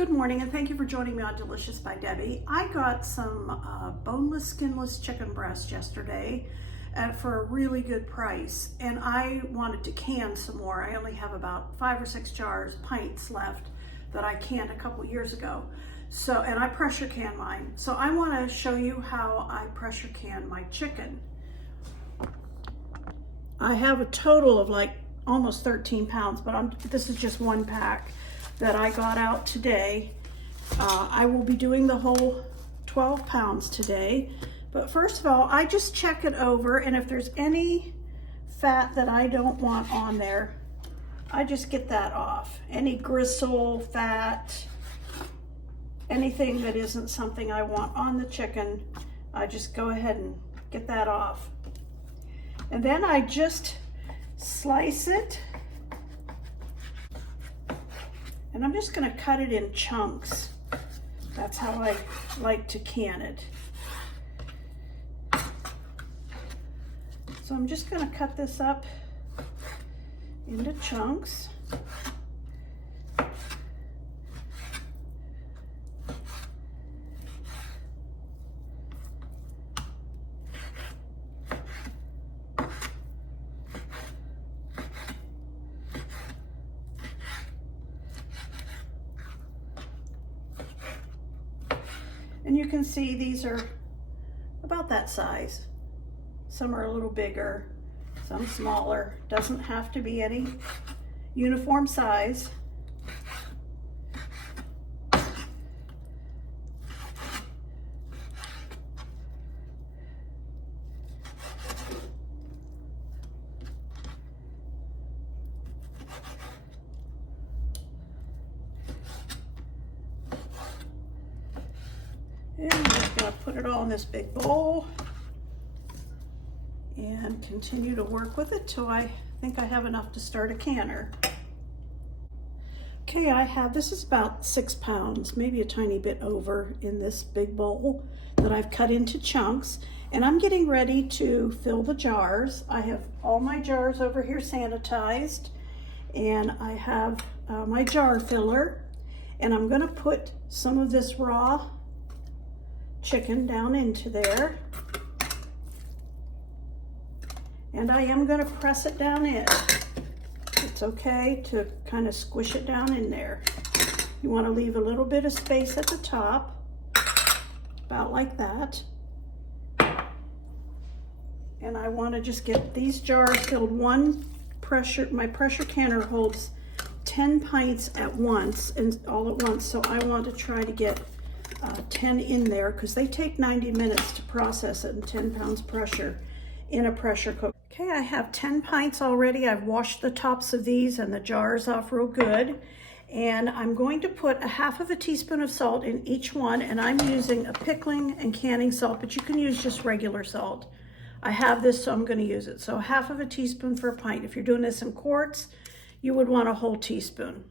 Good morning and thank you for joining me on Delicious by Debbie. I got some boneless, skinless chicken breast yesterday for a really good price, and I wanted to can some more. I only have about 5 or 6 jars, pints left that I canned a couple years ago. So, and I pressure can mine. So I want to show you how I pressure can my chicken. I have a total of like almost 13 pounds, but this is just one pack that I got out today. I will be doing the whole 12 pounds today. But first of all, I just check it over, and if there's any fat that I don't want on there, I just get that off. Any gristle, fat, anything that isn't something I want on the chicken, I just go ahead and get that off. And then I just slice it. And I'm just gonna cut it in chunks. That's how I like to can it. So I'm just gonna cut this up into chunks. And you can see these are about that size. Some are a little bigger, some smaller. Doesn't have to be any uniform size. And I'm just going to put it all in this big bowl and continue to work with it till I think I have enough to start a canner. Okay, this is about 6 pounds, maybe a tiny bit over, in this big bowl that I've cut into chunks. And I'm getting ready to fill the jars. I have all my jars over here sanitized, and I have my jar filler. And I'm going to put some of this raw chicken down into there, and I am going to press it down in. It's okay to kind of squish it down in there. You want to leave a little bit of space at the top, about like that. And I want to just get these jars filled. My pressure canner holds 10 pints at once, and all at once, so I want to try to get 10 in there, because they take 90 minutes to process it, and 10 pounds pressure in a pressure cooker. Okay, I have 10 pints already. I've washed the tops of these and the jars off real good. And I'm going to put 1/2 teaspoon of salt in each one, and I'm using a pickling and canning salt, but you can use just regular salt. I have this, so I'm going to use it. So 1/2 teaspoon for a pint. If you're doing this in quarts, you would want a whole teaspoon.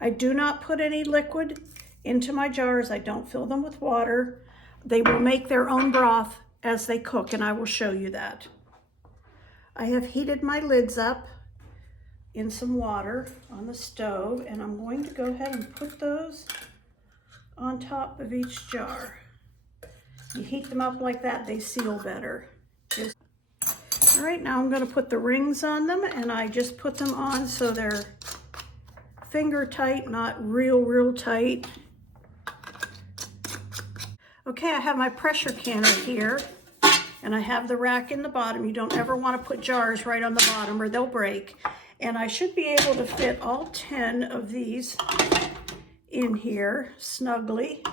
I do not put any liquid into my jars. I don't fill them with water. They will make their own broth as they cook, and I will show you that. I have heated my lids up in some water on the stove, and I'm going to go ahead and put those on top of each jar. You heat them up like that, they seal better. All right, now I'm going to put the rings on them, and I just put them on so they're finger tight, not real tight. Okay, I have my pressure canner here, and I have the rack in the bottom. You don't ever want to put jars right on the bottom or they'll break. And I should be able to fit all 10 of these in here snugly.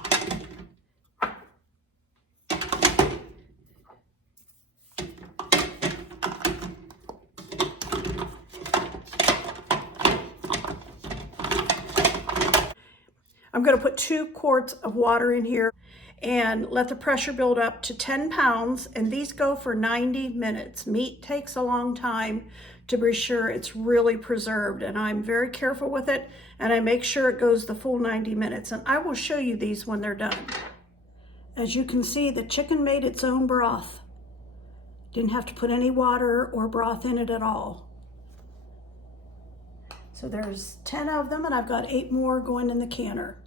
I'm going to put 2 quarts of water in here and let the pressure build up to 10 pounds, and these go for 90 minutes. Meat takes a long time to be sure it's really preserved, and I'm very careful with it, and I make sure it goes the full 90 minutes, and I will show you these when they're done. As you can see, the chicken made its own broth. Didn't have to put any water or broth in it at all. So there's 10 of them, and I've got 8 more going in the canner.